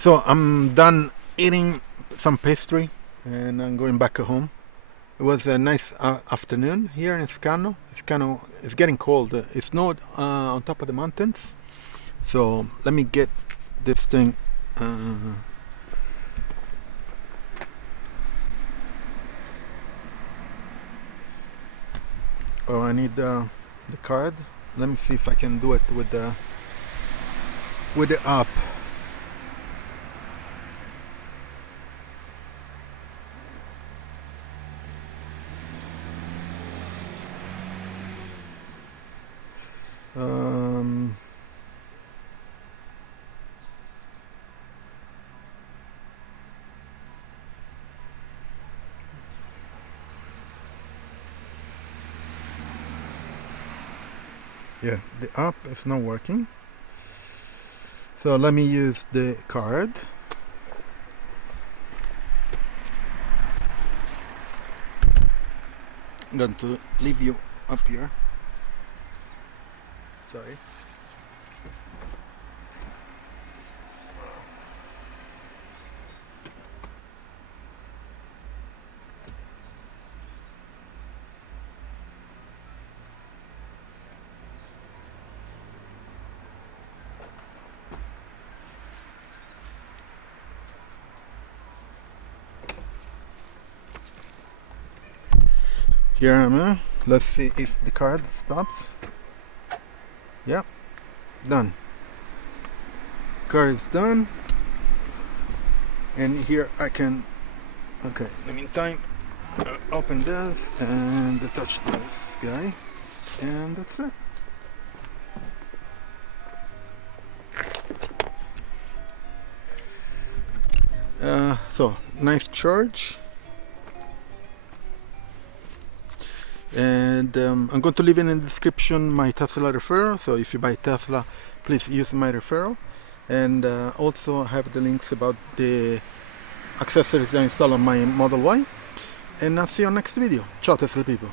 So I'm done eating some pastry and I'm going back home. It was a nice afternoon here in Scanno. Scanno is getting cold. It snowed on top of the mountains. So let me get this thing. Oh, I need the card. Let me see if I can do it with the app. Um, yeah, the app is not working. So let me use the card. I'm going to leave you up here. Sorry. Here I am. Let's see if the card stops. Yeah, done. Card is done. And here I can, okay, in the meantime, open this and touch this guy. And that's it. So, nice charge. And I'm going to leave in the description my Tesla referral. So if you buy Tesla, please use my referral. And also have the links about the accessories I install on my Model Y. And I'll see you on next video. Ciao Tesla people.